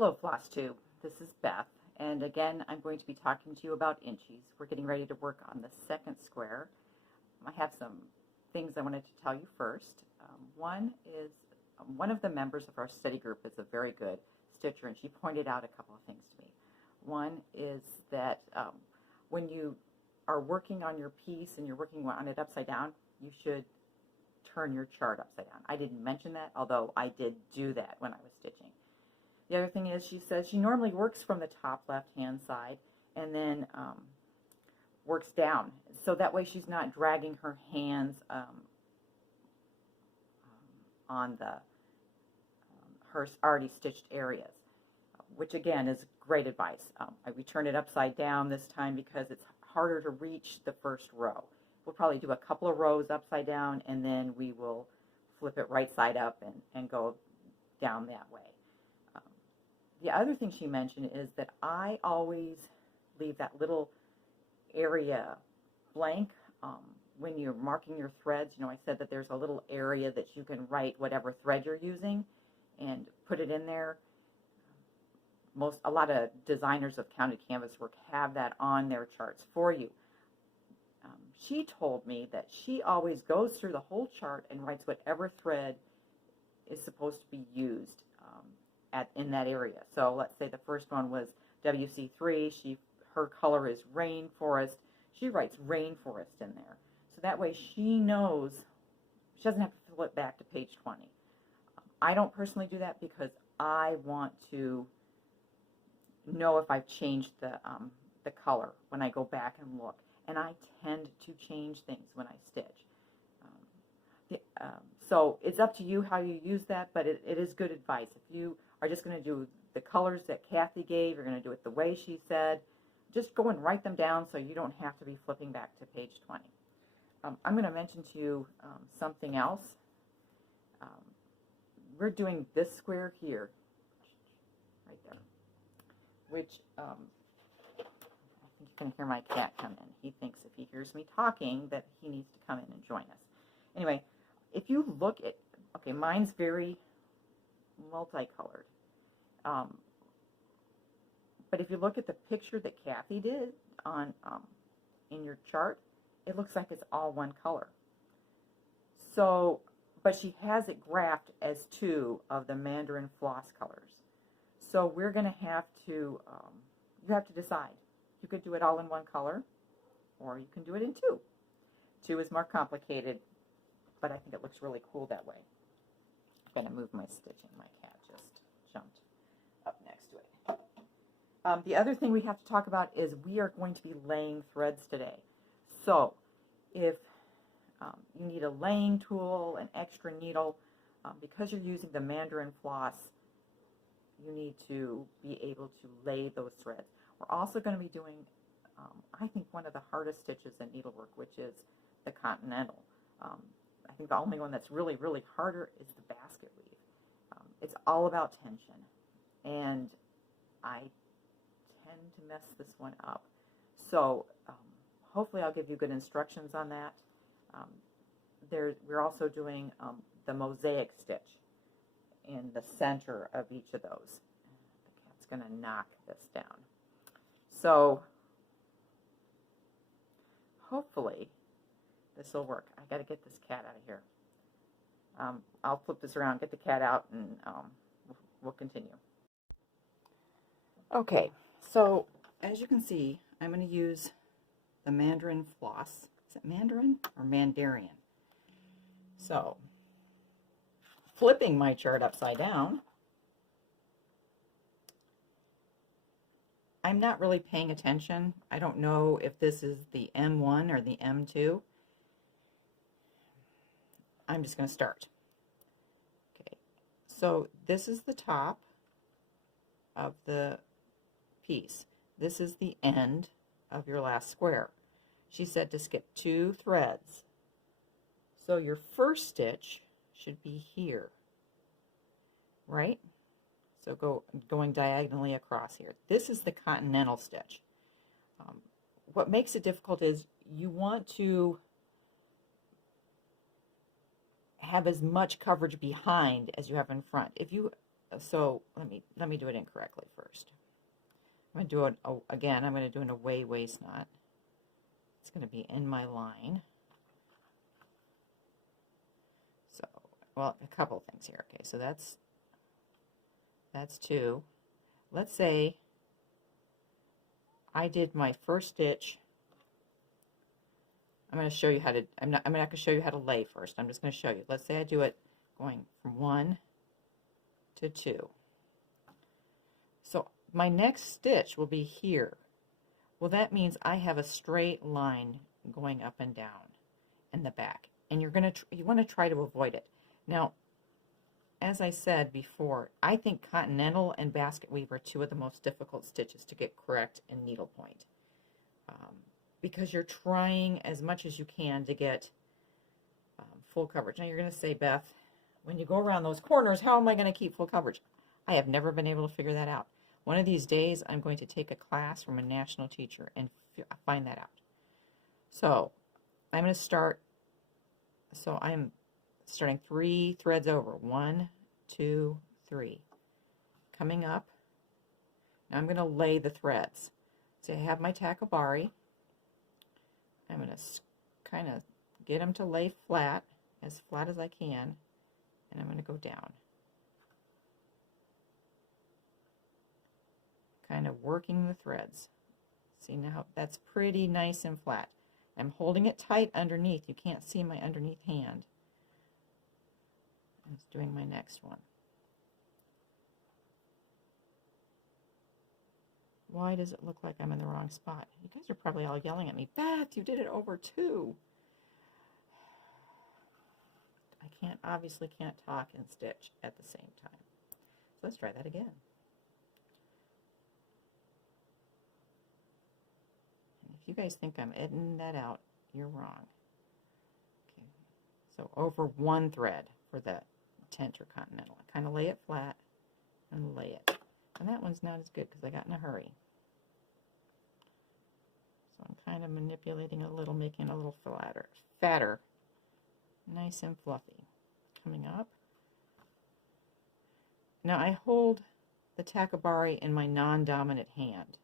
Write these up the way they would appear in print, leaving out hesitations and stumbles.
Hello, Flosstube. This is Beth, and again, I'm going to be talking to you about Inchies. We're getting ready to work on the second square. I have some things I wanted to tell you first. One is one of the members of our study group is a very good stitcher, and she pointed out a couple of things to me. One is that when you are working on your piece and you're working on it upside down, you should turn your chart upside down. I didn't mention that, although I did do that when I was stitching. The other thing is, she says she normally works from the top left-hand side and then works down. So that way she's not dragging her hands on the her already stitched areas, which again is great advice. We turn it upside down this time because it's harder to reach the first row. We'll probably do a couple of rows upside down, and then we will flip it right side up and go down that way. The other thing she mentioned is that I always leave that little area blank when you're marking your threads. You know, I said that there's a little area that you can write whatever thread you're using and put it in there. A lot of designers of counted canvas work have that on their charts for you. She told me that she always goes through the whole chart and writes whatever thread is supposed to be used in that area. So let's say the first one was WC3. Her color is rainforest. She writes rainforest in there. So that way she knows she doesn't have to flip back to page 20. I don't personally do that because I want to know if I've changed the color when I go back and look. And I tend to change things when I stitch. So it's up to you how you use that, but it is good advice. If you are just going to do the colors that Kathy gave, you're going to do it the way she said, just go and write them down so you don't have to be flipping back to page 20. I'm going to mention to you something else. We're doing this square here, right there, which I think you can hear my cat come in. He thinks if he hears me talking that he needs to come in and join us. Anyway, if you look at, okay, mine's very multicolored. But if you look at the picture that Kathy did on in your chart, it looks like it's all one color. So, but she has it graphed as two of the mandarin floss colors. So we're going to have to, you have to decide. You could do it all in one color, or you can do it in two. Two is more complicated, but I think it looks really cool that way. I'm going to move my stitching. My cat just jumped up next to it. The other thing we have to talk about is we are going to be laying threads today. So if you need a laying tool, an extra needle, because you're using the mandarin floss, you need to be able to lay those threads. We're also going to be doing, I think, one of the hardest stitches in needlework, which is the continental. I think the only one that's really, really harder is the basket weave. It's all about tension, and I tend to mess this one up. So hopefully I'll give you good instructions on that. We're also doing the mosaic stitch in the center of each of those. The cat's going to knock this down. So hopefully this will work. I got to get this cat out of here. I'll flip this around, get the cat out, and we'll continue. Okay, so as you can see, I'm going to use the mandarin floss. Is it mandarin or mandarin? So, flipping my chart upside down, I'm not really paying attention. I don't know if this is the M1 or the M2. I'm just going to start. Okay, so this is the top of the piece. This is the end of your last square. She said to skip 2 threads. So your first stitch should be here, right? So going diagonally across here. This is the continental stitch. What makes it difficult is you want to have as much coverage behind as you have in front. If you so let me do it incorrectly first. I'm going to do it again. I'm going to do an away waist knot. It's going to be in my line. So, well, a couple things here. Okay, so that's 2. Let's say I did my first stitch. I'm going to show you how to, I'm not going to show you how to lay first. I'm just going to show you. Let's say I do it going from 1 to 2. So my next stitch will be here. Well, that means I have a straight line going up and down in the back, and you want to try to avoid it. Now, as I said before, I think continental and basket weave are 2 of the most difficult stitches to get correct in needlepoint, because you're trying as much as you can to get full coverage. Now you're going to say, Beth, when you go around those corners, how am I going to keep full coverage? I have never been able to figure that out. One of these days, I'm going to take a class from a national teacher and find that out. So I'm going to start, so I'm starting 3 threads over. 1, 2, 3. Coming up, now I'm going to lay the threads. So I have my takabari. I'm going to kind of get them to lay flat as I can, and I'm going to go down. Kind of working the threads. See, now that's pretty nice and flat. I'm holding it tight underneath. You can't see my underneath hand. I'm just doing my next one. Why does it look like I'm in the wrong spot? You guys are probably all yelling at me, Beth, you did it over 2. I obviously can't talk and stitch at the same time. So let's try that again. And if you guys think I'm editing that out, you're wrong. Okay, so over 1 thread for the tent or continental. I kind of lay it flat and lay it. And that one's not as good because I got in a hurry. So I'm kind of manipulating a little, making it a little fatter, nice and fluffy. Coming up. Now I hold the takabari in my non-dominant hand.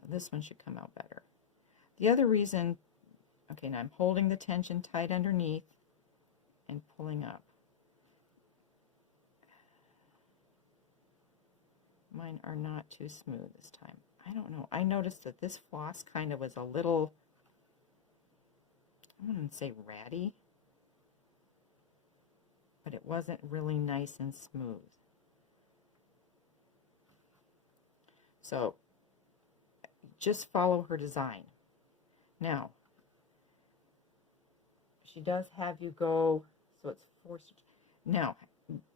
Now this one should come out better. The other reason, okay, now I'm holding the tension tight underneath and pulling up. Mine are not too smooth this time. I don't know. I noticed that this floss kind of was a little, I wouldn't say ratty, but it wasn't really nice and smooth. So just follow her design. Now, she does have you go, so it's 4 stitches. Now,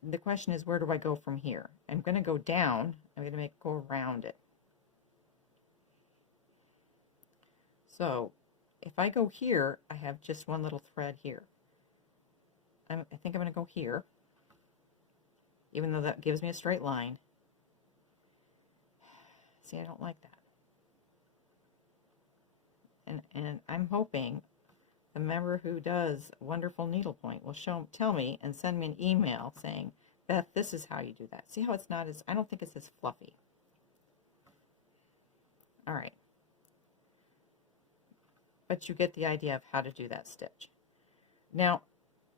the question is, where do I go from here? I'm going to go down. I'm going to go around it. So if I go here, I have just 1 little thread here. I think I'm going to go here, even though that gives me a straight line. See, I don't like that. And I'm hoping the member who does wonderful needlepoint will tell me and send me an email saying, Beth, this is how you do that. See how it's not as, I don't think it's as fluffy. All right. But you get the idea of how to do that stitch. Now,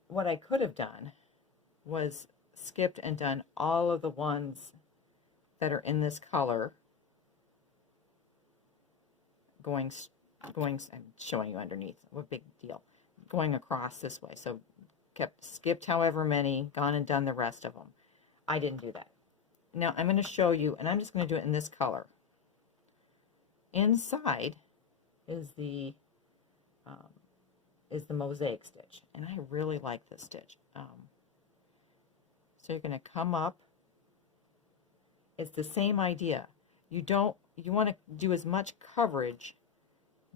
what I could have done was skipped and done all of the ones that are in this color I'm showing you underneath, what big deal, going across this way. So skipped however many, gone and done the rest of them. I didn't do that. Now I'm going to show you, and I'm just going to do it in this color. Inside is the mosaic stitch, and I really like this stitch. So you're going to come up. It's the same idea. You want to do as much coverage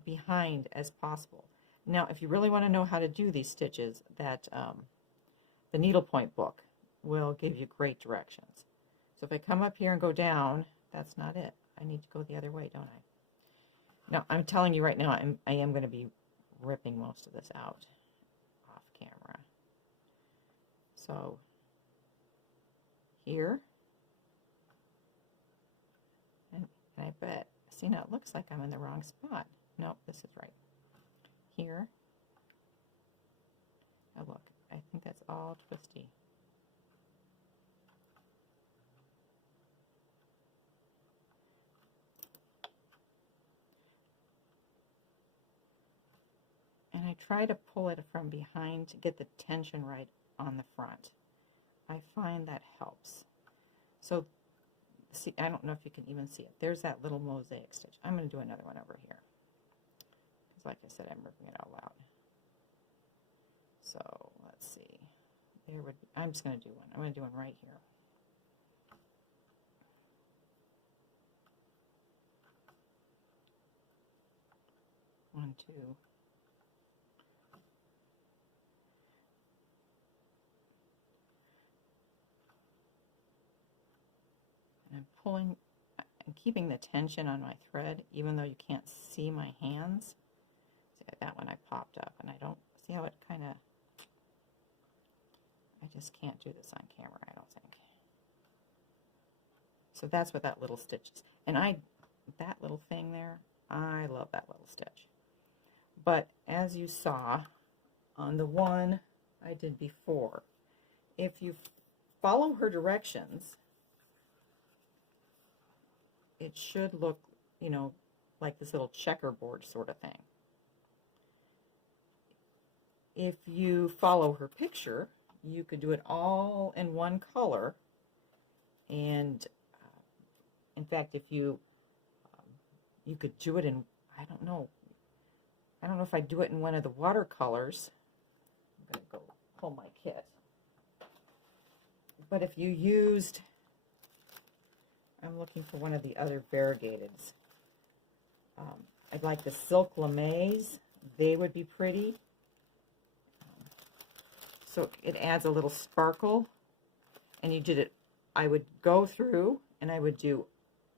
behind as possible. Now, if you really want to know how to do these stitches, that the needlepoint book will give you great directions. So if I come up here and go down, that's not it. I need to go the other way, don't I? Now, I'm telling you right now, I am going to be ripping most of this out off camera. So here. And I bet, see, now it looks like I'm in the wrong spot. Nope, this is right. Here. Oh, look, I think that's all twisty. And I try to pull it from behind to get the tension right on the front. I find that helps. So, see, I don't know if you can even see it. There's that little mosaic stitch. I'm going to do another one over here. Because like I said, I'm ripping it out loud. So, let's see. There would be, I'm just going to do one. I'm going to do one right here. One, two. And I'm pulling and keeping the tension on my thread, even though you can't see my hands. See, that one I popped up, and I don't see how it kind of, I just can't do this on camera, I don't think. So that's what that little stitch is. And that little thing there, I love that little stitch. But as you saw on the one I did before, if you follow her directions, it should look, you know, like this little checkerboard sort of thing. If you follow her picture, you could do it all in one color. And in fact, if you you could do it in, I don't know if I do it in one of the watercolors. I'm going to go pull my kit. But if you used, I'm looking for one of the other variegateds. I'd like the silk lamaze. They would be pretty. So it adds a little sparkle. And you did it, I would go through and I would do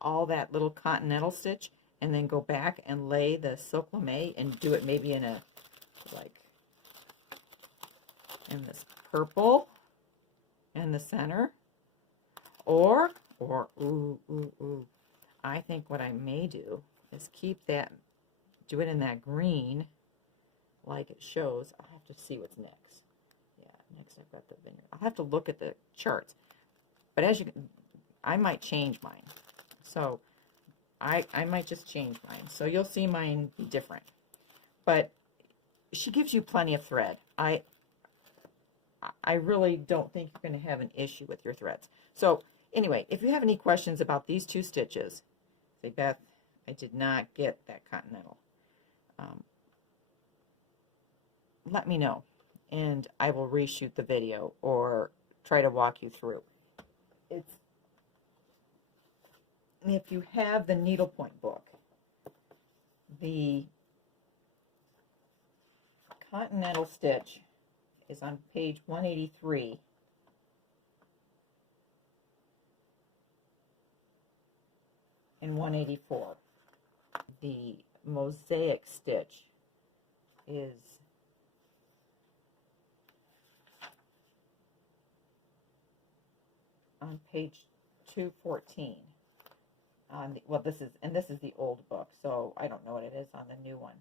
all that little continental stitch and then go back and lay the silk lame and do it maybe in a, like, in this purple in the center. Or, I think what I may do is keep that, do it in that green like it shows. I'll have to see what's next. Yeah, next I've got the vineyard. I'll have to look at the charts. But as you can, I might change mine. So I might just change mine. So you'll see mine be different. But she gives you plenty of thread. I really don't think you're going to have an issue with your threads. So anyway, if you have any questions about these two stitches, say, Beth, I did not get that continental. Let me know, and I will reshoot the video or try to walk you through. If you have the needlepoint book, the continental stitch is on page 183. And 184. The mosaic stitch is on page 214. Well, this is the old book, so I don't know what it is on the new one.